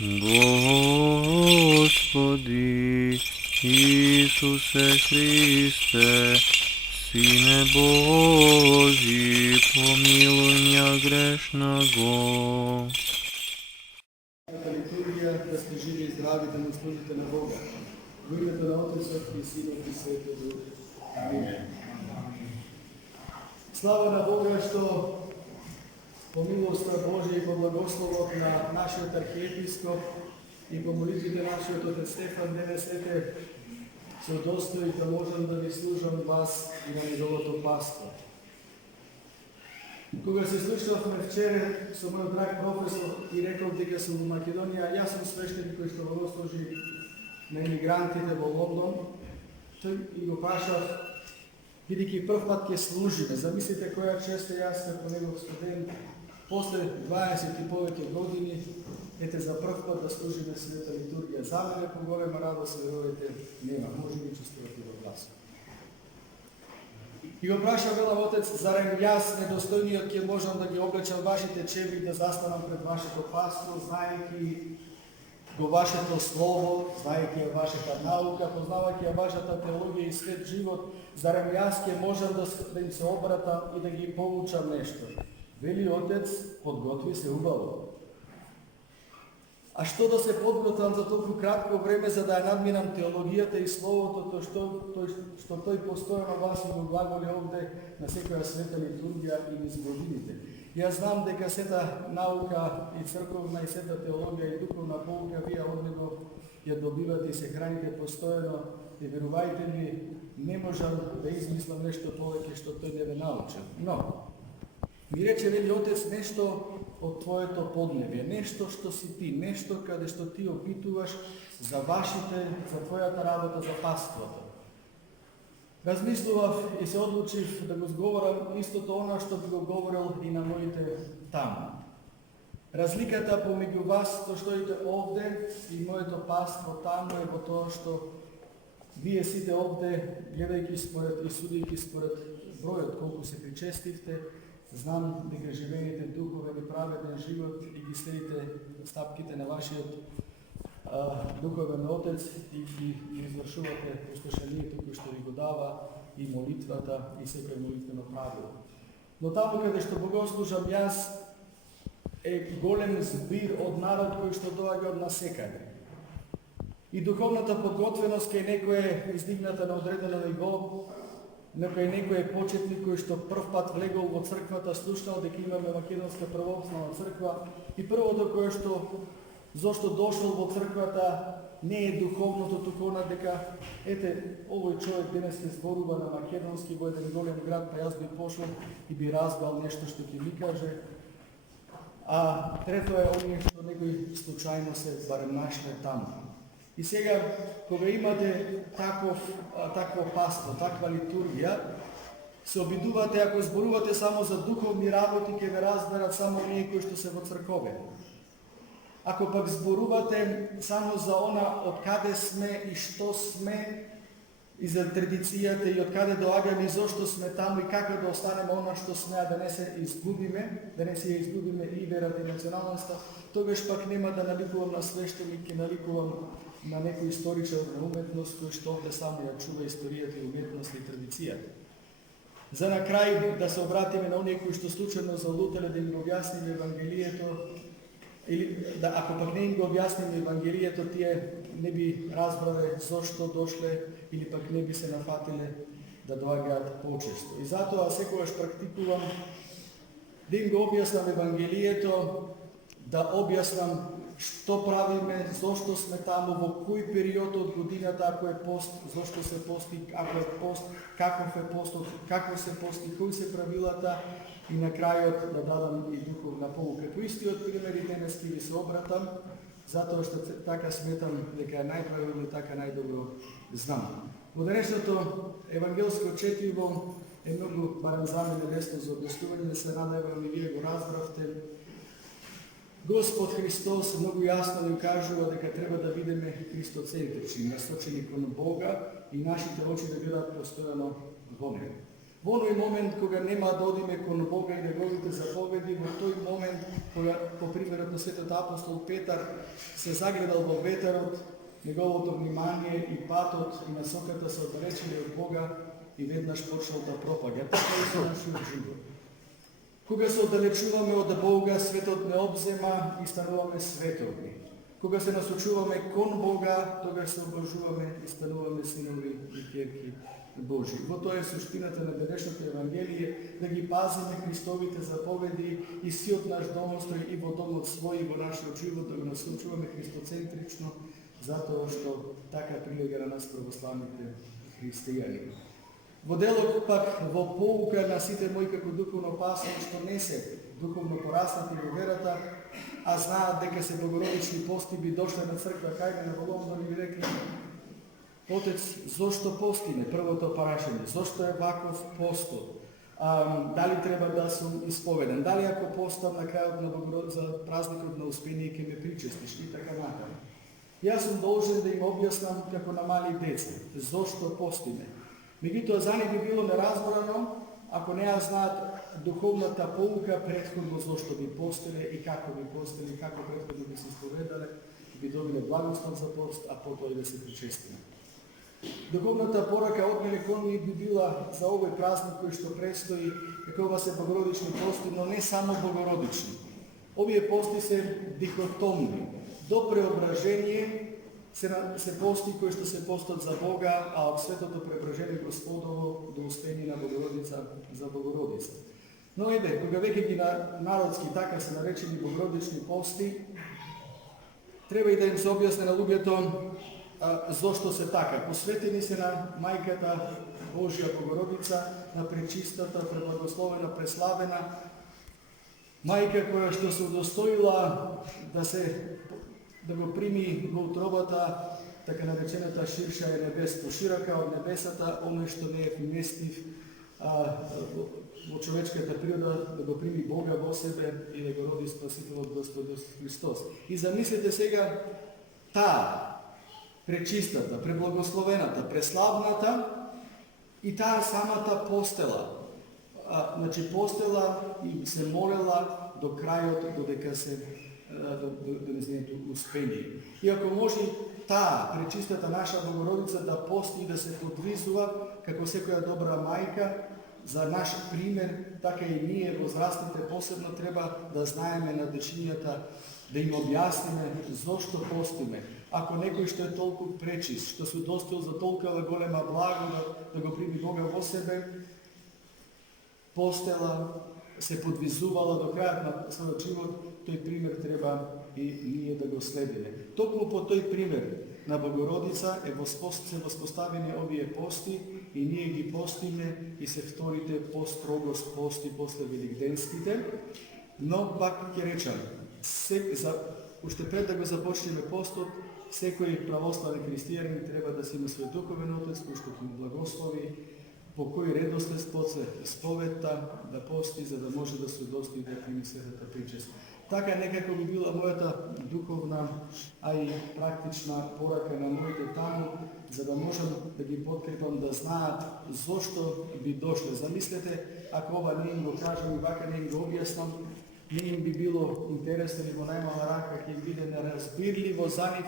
Господи Исусе Христе, Сине Божий, помилуй меня грешного. Литургия, да сте живи и здрави, да му служите на Бога. В името на Отецът и Синът и Светия Дух. Амин. Слава на Бога, што по милоста Божия и по благословот на нашиот архиепископ и по молитвите нашиот Отец Стефан денес ете со достои да можам да ви служам вас и на неговото паство. Кога се слушавме вчера со мојот драг професор и рекол дека сум во Македонија, јас сум свештеник кој што го служи на емигрантите во Лондон, тој и го прашав, бидејќи прв пат ќе служиме. Замислите која чест е јас како негов студент, после 20 и повеќе години, ете за прв пат да служиме света литургија. За мене поголема радост, верувате, нема, може би чувствувате во гласот. И го праша велам Отец, зарем јас, недостојниот, ќе можам да ги облечам вашите чевли, да застанам пред вашето паство, знаејќи го вашето слово, знаејќи ја вашата наука, познавајќи ја вашата теологија и свет живот, зарем јас ќе можам да им се обратам и да ги поучам нешто. Вели Отец, подготви се убаво. А што да се подготвам за толку кратко време, за да ја надминам теологијата и словото, што тој постојано вас и го глаголи овде на секоја света литургија и низ годините. Јас знам дека сета наука и црковна и сета теологија и духовна pouка вие од него ја добивате и се храните постојано и верувајте ми, не можам да измислам нешто повеќе што тој не ве научил. Но ми рече вели Отец нешто од твоето поднебие, нешто што си ти, нешто каде што ти опитуваш за вашите, за твојата работа, за паството. Размислував и се одлучив да го зговорам истото она што би го говорил и на моите таму. Разликата помеѓу вас, што стоите овде и моето паство таму е во тоа што вие сите овде, гледајќи според и судејќи според бројот колку се причестивте, знам дека живеете духовен и праведен живот и ги следите стапките на вашиот духовен Отец и ги извршувате послушанието кој што ви го дава и молитвата и секој молитвено правило. Но таму каде што богослужам јас е голем збир од народ кој што доаѓа од насекаде. И духовната подготвеност кај некој е издигната на одредено ниво, некој е почетник кој што прв пат влегол во црквата, слушнал дека имаме Македонска православна црква и првото кое што зошто дошол во црквата не е духовното, туку она дека ете овој човек денес се зборува на македонски во еден голем град, па јас би пошол и би разбрал нешто што ќе ми каже. А трето е оние што некој случајно се барем нашле таму. И сега, кога имате такво паство, таква литургија, се обидувате, ако зборувате само за духовни работи, ќе ве разберат само оние кои што се во цркове. Ако пак зборувате само за она од каде сме и што сме, и за традицијата и од каде доаѓаме и зошто сме таму и како да останеме она што сме, а да не се изгубиме, и верата и националноста, тогаш пак нема да наликувам на свештеник, ќе наликувам на некој историчар на уметност кој што овде само ја чува историјата и уметност и традицијата. За на крај да се обратиме на оние кои што случајно залутале да им го објасниме Евангелието, или да ако пак не им го објасниме Евангелието, тие не би разбрале зошто дошле или пак не би се нафатиле да доаѓаат почесто. И затоа секогаш практикувам да им го објаснам Евангелието, да објаснам што правиме, зошто сме таму, во кој период од годината, ако е пост, зошто се пости, ако е пост, каков е постот, како се пости, кои се правилата и на крајот да дадам и духовна pouка. По истиот пример и денес ќе ви се обратам, затоа што така сметам дека е најправилно и така најдобро знам. Во денешното евангелско четиво е многу, барем за мене, лесно за објаснување, да се надевам и вие го разбравте. Господ Христос многу јасно ни кажува дека треба да бидеме христоцентрични, насочени кон Бога и нашите очи да гледаат постојано во Него. Во оној момент кога нема да одиме кон Бога и неговите заповеди, во тој момент кога по примерот на светот апостол Петар се загледал во ветерот, неговото внимание и патот и насоката се оддалечени од Бога и веднаш почнал да пропаѓа. Така и со нашиот живот. Кога се оддалечуваме од Бога, светот не обзема и стануваме световни. Кога се насочуваме кон Бога, тогаш се обожуваме и стануваме синови и ќерки Божи. Во тоа е суштината на денешното Евангелие, да ги пазиме Христовите заповеди и сиот наш домостој и во домот свој и во нашиот живот, да го насочуваме христоцентрично, затоа што така прилега на нас православните христијани. Во делот пак, во поука на сите мои како духовно пасни, што не се духовно пораснати во верата, а знаат дека се богородични пости, би дошле на црква кај мене во Лондон и би рекли: Отец, зошто постиме? Првото прашање, зошто е ваков постот? Дали треба да сум исповеден? Дали ако постам на крајот на за празникот на Успение ќе ме причестиш и така натаму? Јас сум должен да им објаснам како на мали деца, зошто постиме. Меѓутоа за нив би било неразборано ако не ја знаат духовната поука претходно зошто би постеле и како би постеле, како претходно би се исповедале, би добиле благослов за пост, а потоа и да се причестиме. Духовната порака од мене кон ни би била за овој празник кој што престои, како ова се богородични пости, но не само богородични. Овие пости се дихотомни. До преображение се пости кои што се постат за Бога, а од светото преображение Господово до Успение на Богородица за Богородица. Но еве, кога веќе ги на народски така се наречени богородични пости, треба и да им се објасне на луѓето зошто се така. Посветени се на Мајката Божја Богородица, на пречистата, преблагословена, преславена Мајка која што се удостоила да го прими во утробата така наречената ширша е небес, поширака од небесата, оној што не е вместив во човечката природа, да го прими Бога во себе и да го роди Спасителот Господ Христос. И замислете сега таа пречистата, преблагословената, преславната и таа самата постела. Значи постела и се молела до крајот, додека се до незиното Успение. И ако може таа пречистата наша Богородица да пости и да се подвизува како секоја добра мајка за наш пример, така и ние возрастните посебно треба да знаеме на дечињата, да им објасниме зошто постиме. Ако некој што е толку пречист, што се удостоил за толкова голема благо да го прими Бога во себе, постела, се подвизувала до крајот на својот живот, тој пример треба и ние да го следиме. Токму по тој пример на Богородица се воспоставени овие пости и ние ги постиме и се вторите по-строго пости после великденските, но пак ќе речам, уште пред да го започнеме постот, секој православен христијанин треба да се има свој духовен отец, кој што ќе му благослови по кој редослед се споведта да пости, за да може да се удостои да прими светата причест. Така некако би била мојата духовна, а и практична порака на моите таму, за да можам да ги подкрепам да знаат зошто би дошле. Замислете, ако ова не им го кажам и вака не им го објаснам, не им би било интересно или во најмала рака ќе им биде неразбирливо за нив,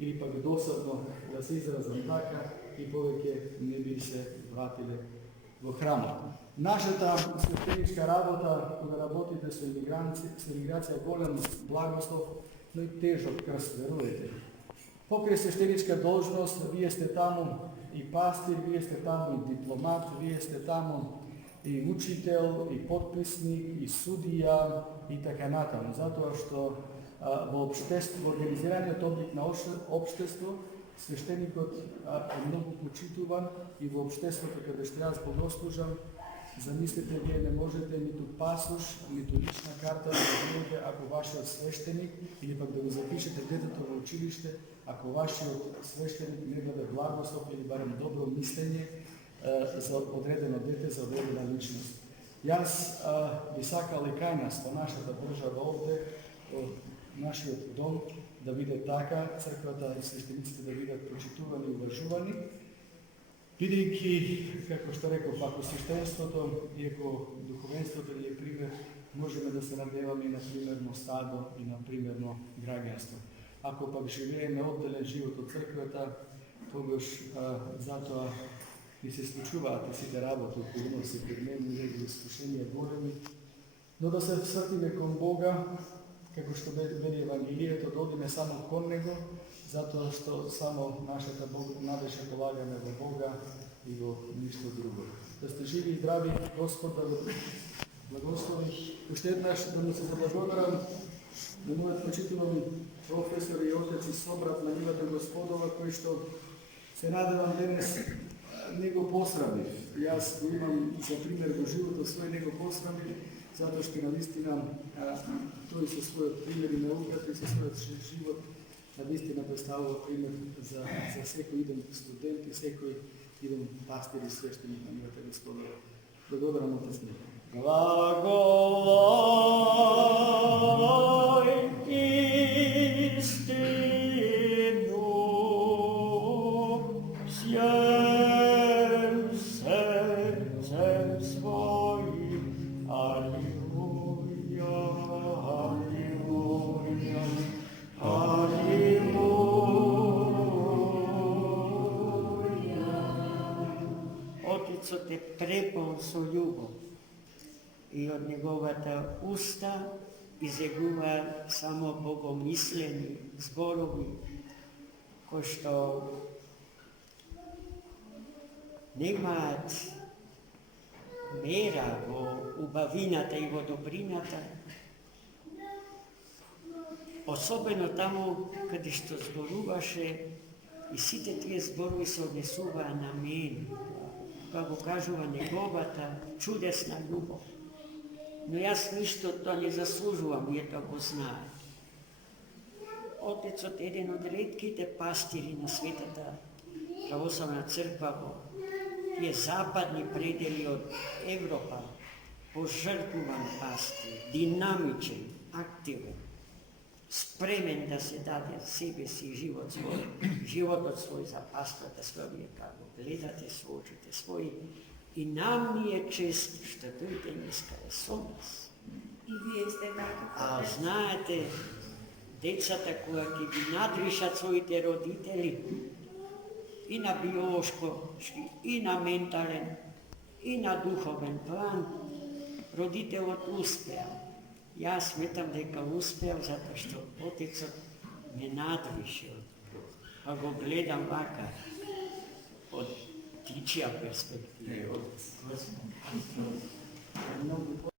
или пак досадно да се изразам така, и повеќе не би се вратиле во храмот. Нашата свештеничка работа, кога работите со емиграција, голем благослов, но и тежок крст, верувате. Покрај свештеничка должност, вие сте таму и пастир, вие сте таму и дипломат, вие сте таму и учител, и подписник, и судија, и така натаму. Затоа што во организираниот облик на општество, свештеникот е многу почитуван и во општеството каде што јас богослужам, замислете, вие не можете ниту пасош, ниту лична карта да добиете ако вашиот свештеник, или пак да го запишете детето во училиште, ако вашиот свештеник не даде благослов или барем добро мислење за одредено дете, за одредена личност. Јас би сакал и кај нас, во нашата држава овде, нашиот дом, да биде така, црквата и свештениците да бидат почитувани и уважувани. Бидејќи, како што реков, ако свештенството и ако духовенството ни е пример, можеме да се надеваме и на примерно стадо и на примерно граѓанство. Ако пак живееме одделен живот од црквата, тогаш затоа ни се случуваат и сите работи кои носи пред мене, негови искушенија големи, но да се свртиме кон Бога, како што вели Евангелието, да одиме само кон Него, затоа што само нашата надежда полагаме во Бога и во ништо друго. Да сте живи и здрави, Господ да ви благослови. Уште еднаш да му се заблагодарам на мојот почитуван професор и отец и собрат на нивата Господова, кој што се надевам денес не го посрамив. Јас го имам за пример во животот свој, не го посрамив, затоа што навистина тој со својот пример и науката и со својот живот навистина представува пример за секој иден студент и секој иден пастир и свештеник на нивата Господова. Благодарам отец Ника. Глаголај истину, всем сердцем своим. Аллилуйя, аллилуйя, аллилуйя. Отецот е препон со љубов и од неговата уста изегува само богомислени зборови, кои што немаат мера во убавината и во добрината, особено таму каде што зборуваше и сите тие зборови се однесуваа на мене, кога го кажува неговата чудесна љубов. Но јас ништо тоа не заслужувам, вие тоа го знаете. Отецот е еден од ретките пастири на Светата православна црква во тие западни предели од Европа, пожртвуван пастир, динамичен, активен, спремен да се даде себе си животот свој за паствата своја, вие како гледате со очите своји. И нам ни е чест што тој денеска е со нас. И вие сте така. А знаете, децата која ќе ги надришат своите родители и на биолошки, и на ментален, и на духовен план, родителот успеа. Јас сметам дека успеал затоа што отецот ме надвишил. Па го гледам вака од птичја перспектива.